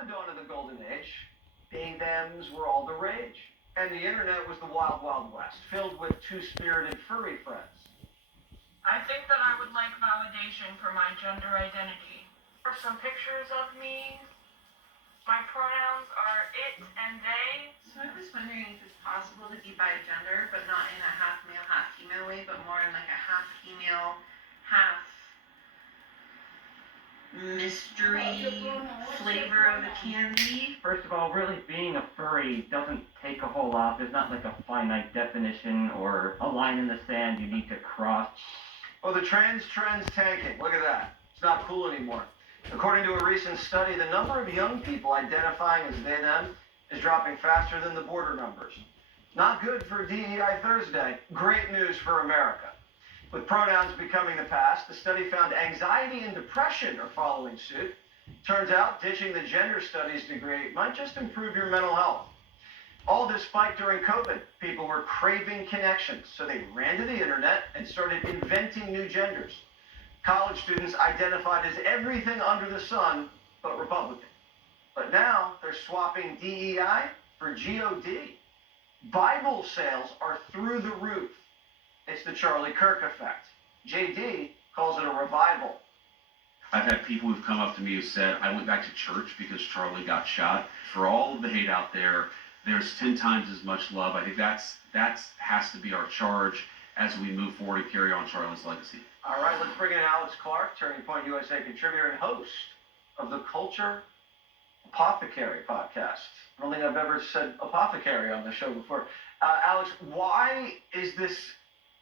the dawn of the Golden Age, BAMs were all the rage. And the internet was the wild, wild west, filled with two-spirited furry friends. I think that I would like validation for my gender identity. For some pictures of me, my pronouns are it and they. So I was wondering if it's possible to be bi gender, but not in a half male, half female way, but more in like a half female, half mystery flavor of the candy. First of all, really being a furry doesn't take a whole lot. There's not like a finite definition or a line in the sand you need to cross. Well, the trans trend's tanking. Look at that. It's not cool anymore. According to a recent study, the number of young people identifying as they, them is dropping faster than the border numbers. Not good for DEI Thursday. Great news for America. With pronouns becoming the past, the study found anxiety and depression are following suit. Turns out ditching the gender studies degree might just improve your mental health. All this spiked during COVID. People were craving connections, so they ran to the internet and started inventing new genders. College students identified as everything under the sun but Republican. But now they're swapping DEI for GOD. Bible sales are through the roof. It's the Charlie Kirk effect. JD calls it a revival. I've had people who've come up to me who said, I went back to church because Charlie got shot. For all of the hate out there, there's 10 times as much love. I think that has to be our charge as we move forward and carry on Charlie's legacy. All right, let's bring in Alex Clark, Turning Point USA contributor and host of the Culture Apothecary podcast. I don't think I've ever said apothecary on the show before. Alex, why is this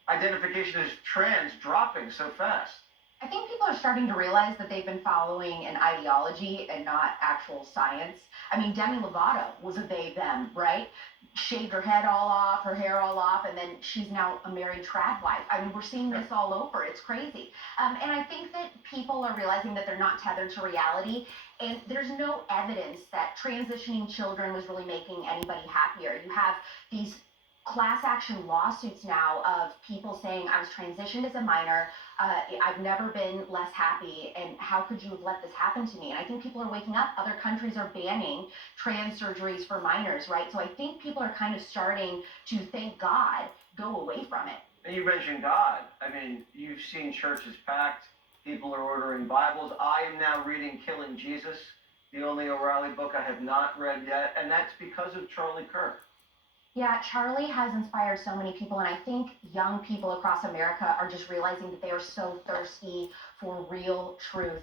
identification as trans dropping so fast? I think people are starting to realize that they've been following an ideology and not actual science. I mean, Demi Lovato was a they, them, right? Shaved her head all off, her hair all off, and then she's now a married trad wife. I mean, we're seeing this all over. It's crazy. And I think that people are realizing that they're not tethered to reality, and there's no evidence that transitioning children was really making anybody happier. You have these class action lawsuits now of people saying, I was transitioned as a minor, I've never been less happy, and how could you have let this happen to me? And I think people are waking up. Other countries are banning trans surgeries for minors, right? So I think people are kind of starting to, thank God, go away from it. And you mentioned God. I mean, you've seen churches packed. People are ordering Bibles. I am now reading Killing Jesus, the only O'Reilly book I have not read yet, and that's because of Charlie Kirk. Yeah, Charlie has inspired so many people, and I think young people across America are just realizing that they are so thirsty for real truth.